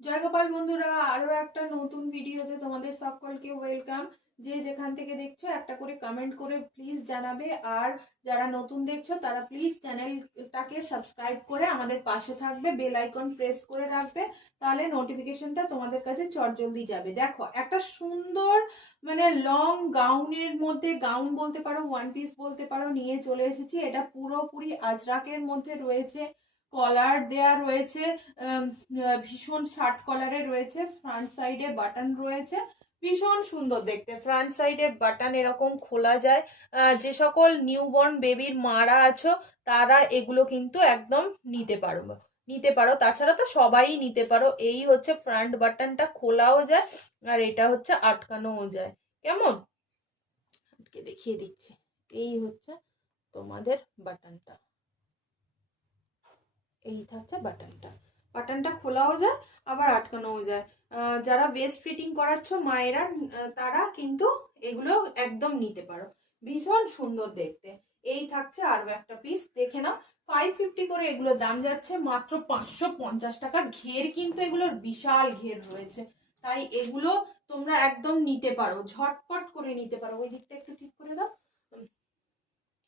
জয় গোপাল বন্ধুরা, আরো একটা নতুন ভিডিওতে তোমাদের সকলকে ওয়েলকাম। যে যেখান থেকে দেখছো একটা করে কমেন্ট করে প্লিজ জানাবে। আর যারা নতুন দেখছো তারা প্লিজ চ্যানেলটাকে সাবস্ক্রাইব করে আমাদের পাশে থাকবে, বেল আইকন প্রেস করে রাখবে, তাহলে নোটিফিকেশনটা তোমাদের কাছে চটজলদি যাবে। দেখো একটা সুন্দর মানে লং গাউনের মধ্যে, গাউন বলতে পারো, ওয়ান পিস বলতে পারো, নিয়ে চলে এসেছি। এটা পুরোপুরি আজরাকের মধ্যে রয়েছে, কলার দেয়া রয়েছে, ভীষণ শার্ট কলারে রয়েছে, ফ্রন্ট সাইডে বাটন রয়েছে, ভীষণ সুন্দর দেখতে। ফ্রন্ট সাইডে বাটন এরকম খোলা যায়। যে সকল নিউবর্ন বেবির মারা আছো তারা এগুলো কিন্তু একদম নিতে পারো। তাছাড়া তো সবাই নিতে পারো। এই হচ্ছে ফ্রন্ট বাটনটা, খোলাও যায় আর এটা হচ্ছে আটকানোও যায়। কেমন আটকে দেখিয়ে দিচ্ছি। এই হচ্ছে তোমাদের বাটনটা, এই থাকছে বাটনটা। বাটনটা খোলাও যায় আবার আটকানোও যায়। যারা ওয়েস্ট ফিটিং করাচ্ছ মায়েরা, তারা কিন্তু এগুলো একদম নিতে পারো। ভীষণ সুন্দর দেখতে। এই থাকছে আরো একটা পিস, দেখে নাও। 550 করে এগুলোর দাম যাচ্ছে, মাত্র 550 টাকা। ঘের কিন্তু এগুলোর বিশাল ঘের রয়েছে, তাই এগুলো তোমরা একদম নিতে পারো, ঝটপট করে নিতে পারো। ওই দিকটা একটু ঠিক করে দাও।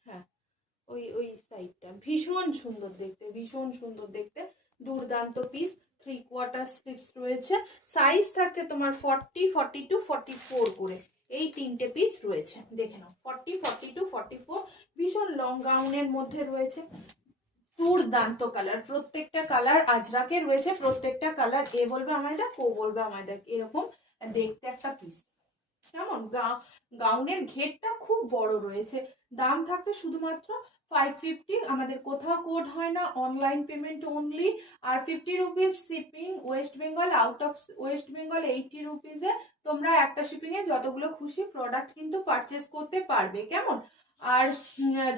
হ্যাঁ, ওই ওই সাইডটা ভীষণ সুন্দর দেখতে, ভীষণ সুন্দর দেখতে। দুর্দান্ত পিস। 3/4 স্লিপস রয়েছে। সাইজ থাকছে তোমার 40, 42, 44 করে। এই তিনটে পিস রয়েছে, দেখে নাও। 40, 42, 44 ভীষণ লং গাউনের মধ্যে রয়েছে। দুর্দান্ত কালার, প্রত্যেকটা কালার আজরাকে রয়েছে। প্রত্যেকটা কালার এ বলবে আমায় দেখ, ও বলবে আমায় দেখ, এরকম দেখতে একটা পিস। কেমন গাউনের ঘেরটা খুব বড় রয়েছে। দাম থাকতে শুধুমাত্র 550। আমাদের কোথাও কোড হয় না, অনলাইন পেমেন্ট অনলি। আর 50 rupees shipping, West Bengal, out of West Bengal 80 রুপিসে তোমরা একটা শিপিং এ যতগুলো খুশি প্রোডাক্ট কিন্তু পারচেস করতে পারবে। কেমন? আর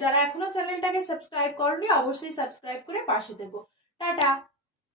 যারা এখনো চ্যানেলটাকে সাবস্ক্রাইব করনি অবশ্যই সাবস্ক্রাইব করে পাশে থেকো। টাটা।